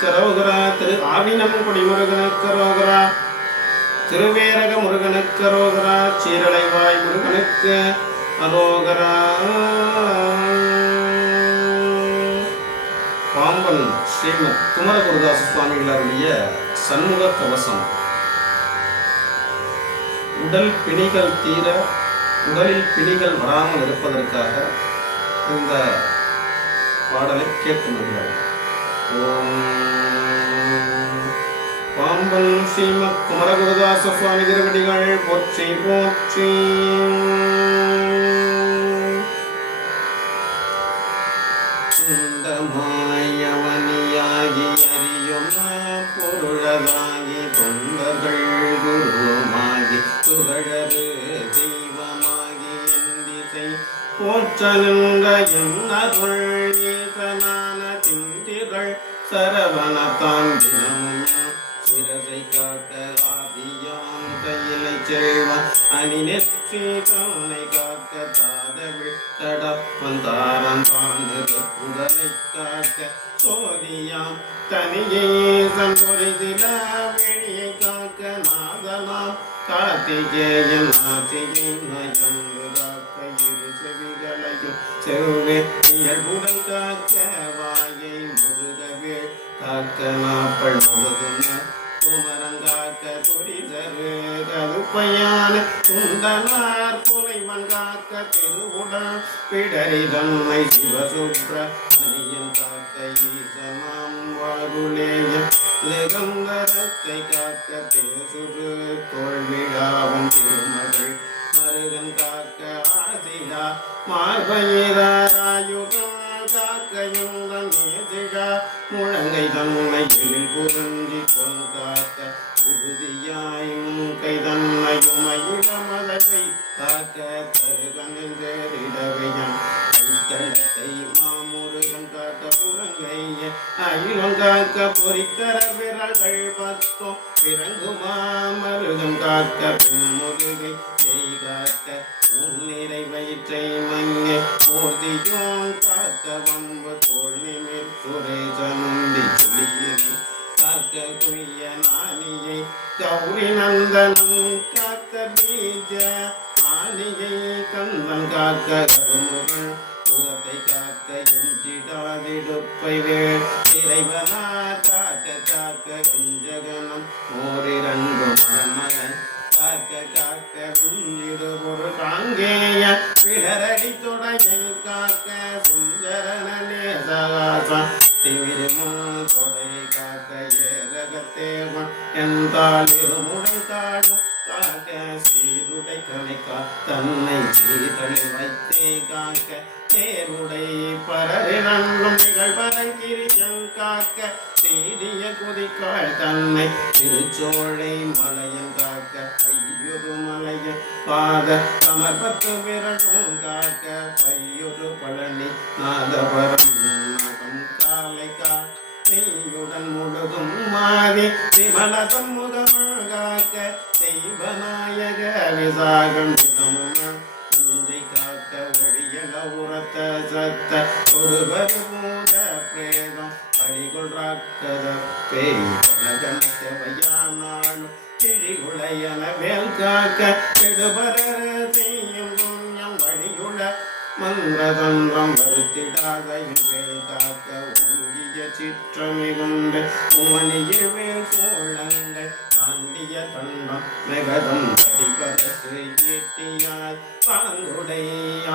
முருகனுக்கரோகரா அரோகரா திரு ஆவினம் குடி முருகனுக்கரோகரா திருவேரக முருகனுக்கரோகரா சீரலைவாய் முருகனுக்கு அரோகரா பாம்பன் ஸ்ரீமத் குமரகுருதாச சுவாமிகள் சண்முக கவசம். உடல் பிணிகள் தீர உடலில் பிணிகள் வராமல் இருப்பதற்காக இந்த பாடலை கேட்க ஓம் பாம்பன் ஸ்ரீமத் குமரகுருதாச சுவாமி திருவடிகள் போற்றி போற்றி. மாயவனியாகி அறியும் பொருளதாகி தொண்டர்கள் குருமாகி துகழது தெய்வமாகி எந்திசை போற்றலுங்க என்னருள் ஈசனான கையிலை செல்வம் கவனை காக்க தாதவிழ் தடப்பன் தாரம் உடலை காக்க சோதியாம். தனியே சந்தொரை சில வெளியை காக்க நாதனாம். கார்த்திகேயன் ஆசியின் நயம் காக்க இரு செவிகளையும் செவ்வே இயல்புடன் காக்க வாயை முருகவே காக்க நாப்பள் முழுதுன குப்பையான குந்தனார் புனைவன் காக்க திருவுடன் பிடரி தன்னை சிவசுப்ர அணியன் காக்க ஈசமாம் வாருளேய லிகங்கரத்தை காக்க தேசுரு தோல்விழாவும் திருமகள் மருகன் காக்க ஆசிடா மார்பையே மாமுருகன் காக்க புறங்கைய அயிலம் காக்க பொறிக்கர விரல்கள் பத்தோ பிறங்குமா மருகன் காக்க பின்முருகை செய் காக்க உன்னிறை வயிற்றை மங்க. போதியோன் காக்க வம்பு தோல் நிமிர் காக்க குய்ய கௌரி நந்தனம் காக்க பீஜ ஆணியை கந்தன் காக்க கருமுகன் எஞ்சிடாதிடுப்பை வேள் இறைவனா காக்க காக்க வெஞ்சகனம் ஓரிரண்டு மணமகன் காக்க காக்க வெஞ்சிடு ஒரு காங்கேய பிடரடி தொடையை காக்க சுந்தரன நேசகாசம் திமிருமுன் தொடை காக்க ஏலகத்தேவன் என்றால் இருமுடன் காடும் காக்க சீருடை கலைக்கா தன்னை சீரழி வைத்தே காக்க தேருடை பரவினன்றும் நிகழ்வரங்கிரியன் காக்க தேடிய குதிக்காள் தன்னை திருச்சோழை மலையன் காக்க ஐயொரு மலையன் பாத சமர்ப்பத்து விரலும் காக்க பையொரு பழனி நாதபரம் நகம் காலை கா செய்யுடன் முழுதும் மாறி விமலதம் முதல் காக்க தெய்வநாயக விசாகம் ரத்த ஒருவர் மூத பிரேதம் பழிகொள் ராக்கத பேய் பலகனத்தையானாலும் கிழிகுளையன வேல் காக்க கெடுபரர் செய்யும் புண்ணியம் வழியுள மந்திரதந்திரம் வருத்திடாத வேல் காக்க ஓங்கிய சிற்றமிகுண்டு உமணியில் மேல் சோழங்கள் காண்டிய தண்டம் மிகதம் கடிபரசு ஈட்டியாய் பாங்குடை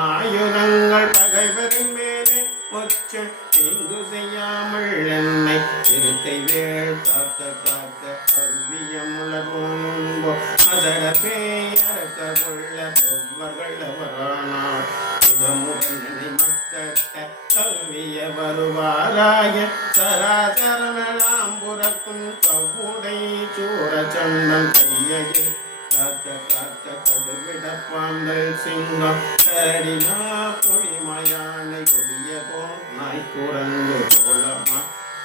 ஆயுதங்கள் பகைவரின் மேலே ஒச்ச தீங்கு செய்யாமல் என்னை திருத்தை வேள் காக்க காக்க அவ்வியமுலகோன்போ அதர பேயறக்க கொள்ள ஒவ்வர்கள் அவரானார். இதமுடன் மக்கட்ட கல்விய வருவாராய சராசரமெல்லாம் புறக்கும் கவ்வுடை சூர சண்டன் கையில் காக்க காக்க கடுவிட சிங்கம். கரடினா பொழிமயானை கொடிய போ குரங்கு தோழமா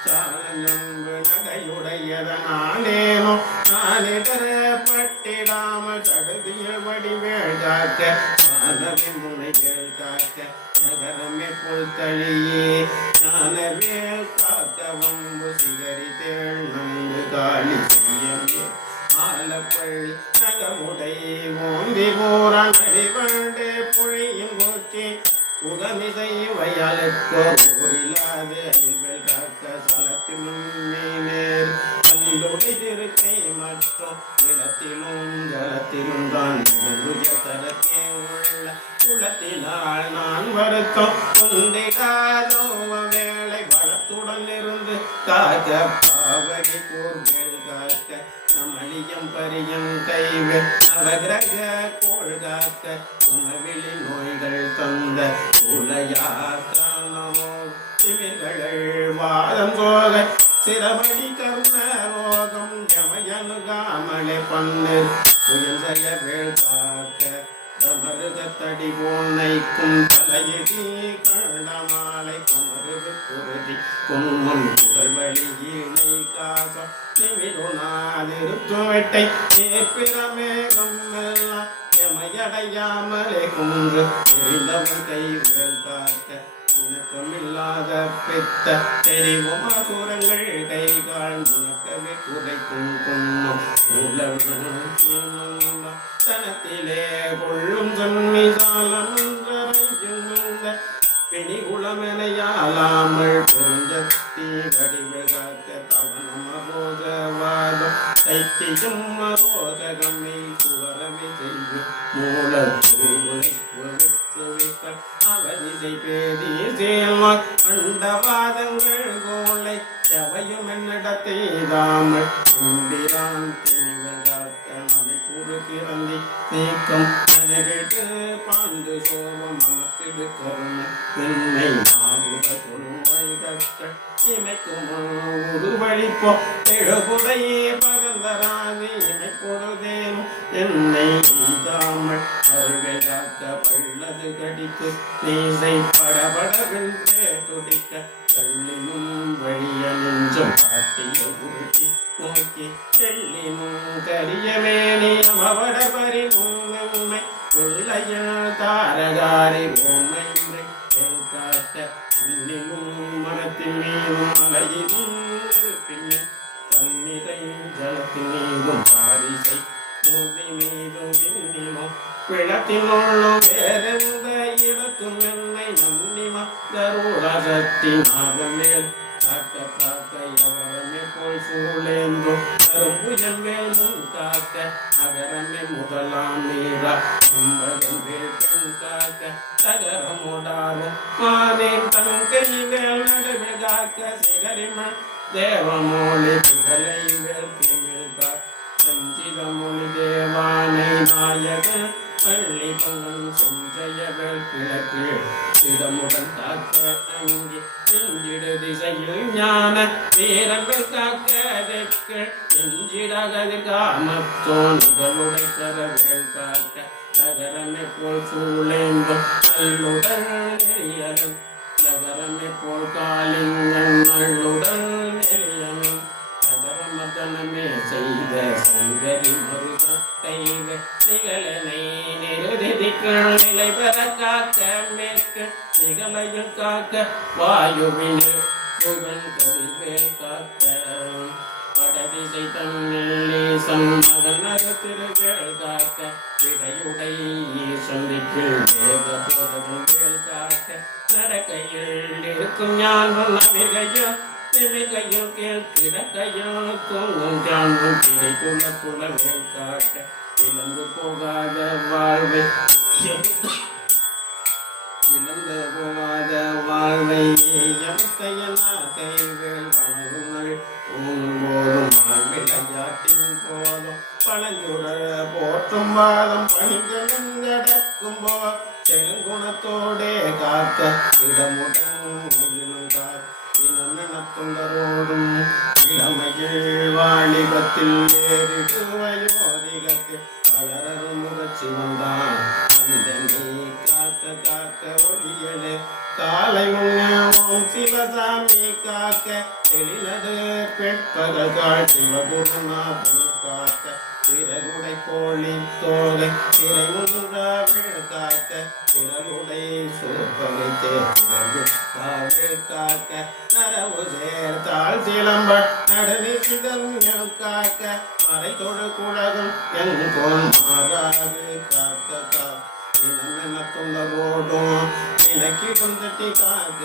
சாலஞ்சம்பு நடையுடையதனாலேனோ நானிடர பட்டிடாமல் தடுதிய வடிவேள் காக்க ஞானவே முனைகள் காக்க நகரமே பொல்தழியே ஞானவேல் ஆலப்பள்ளி நகமுடை ஓந்தி பூரன் அடிவண்டு புழியும் மூச்சி உகமிசை வயலுக்கோ ஊரில்லாது அழிவல் காக்க சலத்தில் முன்னேர் கண்டுடை மற்றும் நிலத்திலும் ஜலத்திலும் தான் தரத்தே உள்ள குலத்தினால் நான் வருத்தம். கொண்டிடாதோ வேளை பலத்துடன் இருந்து காக்க பாவகை கூர்வேல் காக்க நமளியம் பரியம் கைவே. நவகிரக கோள் காக்க உணவிலி நோய்கள் தந்த உலையாக்கானமோ திமிர்கள் வாதம் போக சிரமணி கர்ண ரோகம் யமயனுகாமலே பன்னீர் புயல் செய்ய வேள் காக்க மருகத்தடி போன்னைக்கும் தலையடி கண்டமாலை குமருது குருதி குன்மம் குடல் வழி காசம் நிமிருணாதிருத்துவட்டை ஏப்பிரமேகம் எல்லாம் எமையடையாமலே குன்று. எரிந்தவன் கை வேல் காக்க இணக்கமில்லாத பெத்த. தெரிவும் அசுரங்கள் கை கால் முனக்கவே குறைக்கும் குன்னம் உலகம் கொள்ளும் தன்மை சாலமன்றரையும் பிணி குளமெனையாலாமல் பெருஞ்சக்தி வடிவகாக்க தவனம் அரோகவாதம் தைத்தியம் அரோககம்மை சுவரவி செய்யும் மூலத்தூவை அவதிசை பேதி சேமாய் அண்டவாதங்கள் கோளை எவையும் என்னிடத்தை தாமல் பாண்டு சோமம் கருணை என்னை நாகுவ தொழுவாய் கட்ட இமைக்கும் உருவழிப்போ எழுபுடையே பகந்தராதி இமை என்னை தாமல் காக்க பள்ளது கடித்து நீசை துடிக்க தள்ளினும் வழிய நெஞ்சம் காட்டிய உருட்டி நோக்கி செல்லினும் கரியவேணி அமவட உள்ளைய தாரகாரி ஓமை காட்ட உன்னிலும் மனத்தின் மீதும் அலையிலும் நெருப்பின் தன்னிதை ஜலத்தின் மீதும் பாரிசை பூமி மீதும் விண்ணிலும் பிளத்தினுள்ளும் வேறெந்த இடத்தும் என்னை நன்னிமா மேல் காக்க எவரமே போல் சூழேந்தும் கரும்புயல் காக்க அகரமே முதலாம் நீரா. அம்பகம் வேல் பெண் காக்க தகரமுடாரும் மானேன் தங்கை வேல் நடுவில் காக்க சிகரிமன் தேவமோழி திகழை வேல் திமிழ் காக்க சஞ்சிதமொழி தேவானை நாயகன் பள்ளி பங்கன் செஞ்சயவர் கிழக்கு இடமுடன் காக்க அங்கி செஞ்சிடு திசையில் ஞான. வீரங்கள் காக்க தெற்கு செஞ்சிடகதிர் காமத்தோன் உடலுடை கரவுகள் காக்க. நகரமே போல் சூழேந்தும் நல்லுடன் நகரமே போல் காலிங்கள் நல்லுடன் நிலை பெற காக்க மேற்கு நிகழையும் காக்க வாயுவினில் புகழ் கதிர்வேல் காக்க வடதிசை தன்னேசன் மகனக திருவேல் காக்க விடையுடை சந்திப்பில் வேத போதமும் வேல் காக்க நடக்கையில் இருக்கும் ஞான் நவிகையும் திமிகையும் கீழ் கிடக்கையும் தூங்கும் ஜானும் கிடைக்குள்ள புலவேல் காக்க இழந்து போகாத வாழ்வை இழந்து போகாத வாழ்வை எமக்கையனா கைவேல் வணங்குங்கள் போதும் விளையாட்டின் போதும் பழஞ்சுர போற்றும் வாதம் பணிந்தடக்கும் போ செங்குணத்தோடே காக்க இடமுடன் இளமையில் வாலிபத்தில் காக்க தெளினது பெட்பகல் கால் சிவகுருநாதன் காக்க சிறகுடை கோழி தோகை திரை முன்றாவிழ் காக்க திரளுடை சூப்பமைத்தே திரவிழ் காக்க நரவு சேர்த்தாள் சிலம்ப நடனி சிதம் காக்க மறை தொழு குழகம் என் போல் மாறாது காக்க கா இனமென துண்டரோடும் இனக்கிடும் தட்டி காக்க.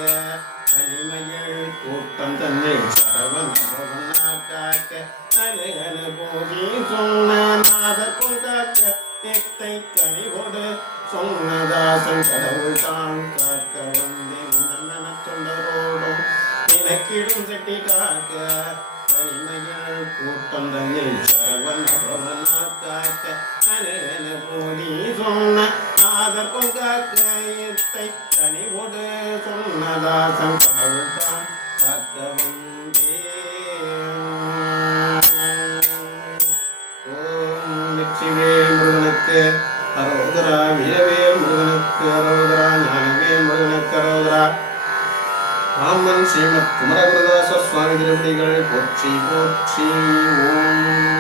தனிமையில் கூட்டம் தன்னில் சரவண பவனா காக்க நலுகனு போதி சொன்ன நாதற்கும் காக்க எத்தை கனிவோடு சொன்னதாசன் கடவுள் தான் காக்க வந்தேன் இனமென துண்டரோடும் இனக்கிடும் தட்டி காக்க தனிமையில் கூட்டம் தன்னில் சரவண காக்க போதி சொன்ன நாதற்கும் காக்க எத்தை கனிவோடு சொன்னதாசன் கடவுள் தான் ஓம் வெற்றிவேல் முருகனுக்கு அரோகரா வீரவேல் முருகனுக்கு அரோகரா ஞானவேல் முருகனுக்கு அரோகரா. ராமன் ஸ்ரீமத் குமரகுருதாச சுவாமி திருப்பதிகள் போற்றி போற்றி ஓம்.